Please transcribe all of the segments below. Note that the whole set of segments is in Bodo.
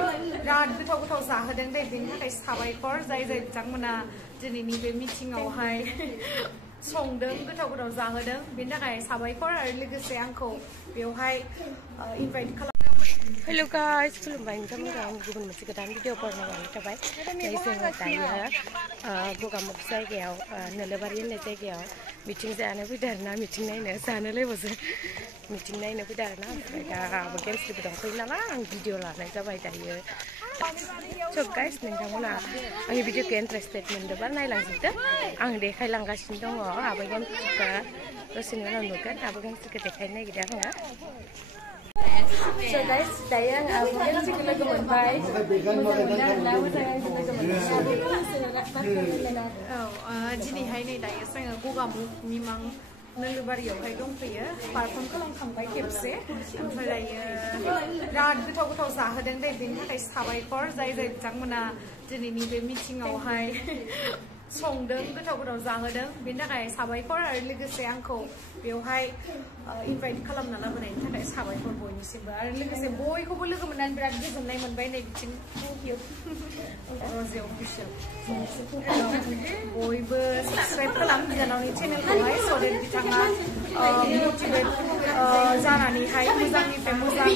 बिराद गोथाव गोथाव जाहोदों दे बेनि थाखाय साबायखर जाय जाय बिथांमोना दिनैनि बे मिटिंआवहाय संदों गोथाव गोथाव जाहोदों बेनि थाखाय साबायखर आरो लोगोसे आंखौ बेवहाय इनभाइट खालाम हेलो गाइस खुलुमबाय नोंथांमोनखौ आं गुबुन मोनसे गोदान भिडिअ फरायनानै थाबाय जोङो दायो गोगामुख जायगायाव नोलोबारि होननाय जायगायाव मिटिं जानो फैदों आरोना मिटिं नायनो जानोलायबावसो मिटिं नायनो फैदों आरोना ओमफ्राय दा आंबो गेमस्रिबो दंफैयो नालाय आं भिडिअ लानाय जाबाय दायो सब गाइस नोंथांमोना आंनि भिडिअखौ इन्टारेस्टेड मोनदोंबा नायलांजोबदो आं देखायलांगासिनो दङ आबै गेमस्रिखौ दसेनि उनाव नुगोन आबै गेमस्रिखौ देखायनो नागिरदों आङो So guys, today I'm going to go to Mumbai. दिनैहाय नै दायो जोङो गगामुखनि नोलोबारियावहाय दंफैयो पारफर्म खालामखांबाय खेबसे ओमफ्राय दायो बिराद गोथाव गोथाव जाहोदों दे बेनि थाखाय साबायखर जाय जाय बिथांमोना दिनैनि बे मिटिंआवहाय संदों गोथाव गोथाव जाहोदों बेनि थाखाय साबायखर आरो लोगोसे आंखौ बेवहाय इनभाइट खालामना लाबोनायनि थाखाय साबायखर बयनिसिमबो आरो लोगोसे बयखौबो लोगो मोननानै बिराद गोजोननाय मोनबाय नै बिथिं रजेयाव बयबो साबस्क्राइब खालाम बिनानावनि चेनेलखौहाय स देट बिथाङा मटिभेट जानानैहाय मोजांनिफ्राय मोजां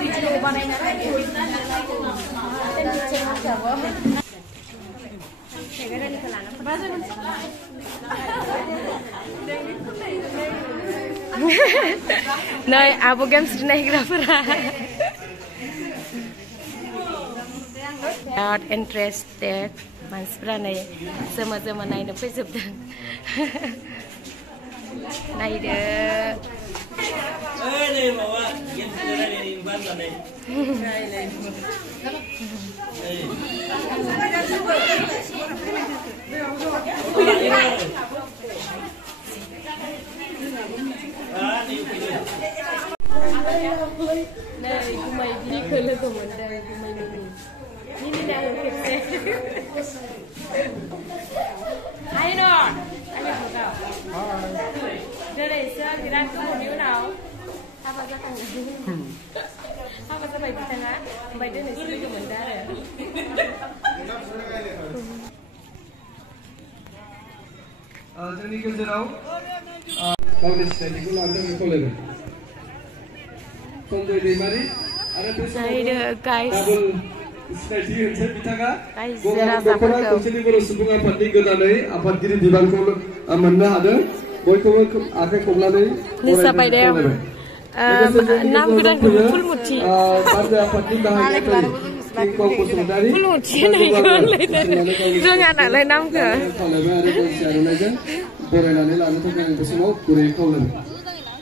भिडिअ बानायनो हायो नै आब' गेमस्रि नायग्राफोरा बिराद इन्टारेस्टेड मानसिफ्रा नै जोमा जोमा नायनो फैजोबदों नायदो नै गुमै बिनिखौ लोगो मोनदों गुमैनि मिनिदों आङो खेबसे आइनो दिनैसो बिराद गोबावनि उनाव हाबा जाखांदों हाबा जाबाय बिथाङा ओमफ्राय दिनैसो लोगो मोनदों आरो जोंनि गेजेराव गावनि सिनायथिखौ लाबोदों बेखौ लोगो संजय दैमारि आरो बे डाबल सिनायथि होनसै बिथाङा गोगामुख दख'रा खौसेथि बर' सुबुं आफादनि गोदानै आफादगिरि बिबानखौ मोननो हादों बयखौबो आखाइ खबनानै बरायबाय नाम गोदानखौ फुलमुथि बारदै आफादनि गाहाय बसुमतारी रोङा नालाय नामखौ बरायनानै लानो थाखाय बे समाव गुरैयै खावलायबाय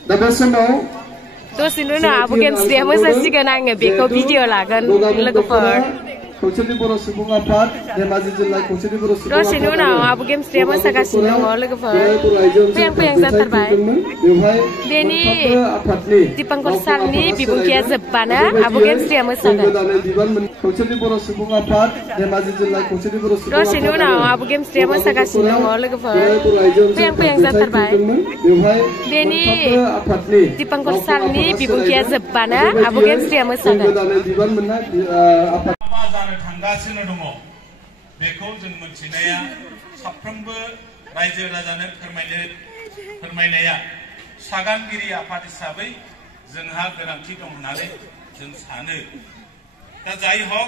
दा बे समाव दसेनि उनाव आब' गेमस्रिया मोसासिगोन आङो बेखौ भिडिअ लागोन लोगोफोर खौसेथि बर' सुबुं आफाद धेमाजि जिल्ला खौसेथि बर' सुबुं आफाद दसेनि उनाव आब' गेमस्रिया मोसागासिनो दङ लोगोफोर फैहां जाथारबाय बेनि दिपांकर सारनि बिबुंथिया जोब्बानो आब' गेमस्रिया मोसागोन खौसेथि बर' सुबुं आफाद धेमाजि जिल्ला खौसेथि बर' सुबुं दसेनि उनाव आब' गेमस्रिया मोसागासिनो दङ लोगोफोर फैहां जाथारबाय बेनि दिपांकर सारनि बिबुंथिया जोब्बानो आब' गेमस्रिया मोसागोन जानो थांगासिनो दङ बेखौ जों मोनथिनाया साफ्रोमबो रायजो राजानो फोरमायनाया सागानगिरि आफाद हिसाबै जोंहा गोनांथि दं होननानै जों सानो दा जाय हक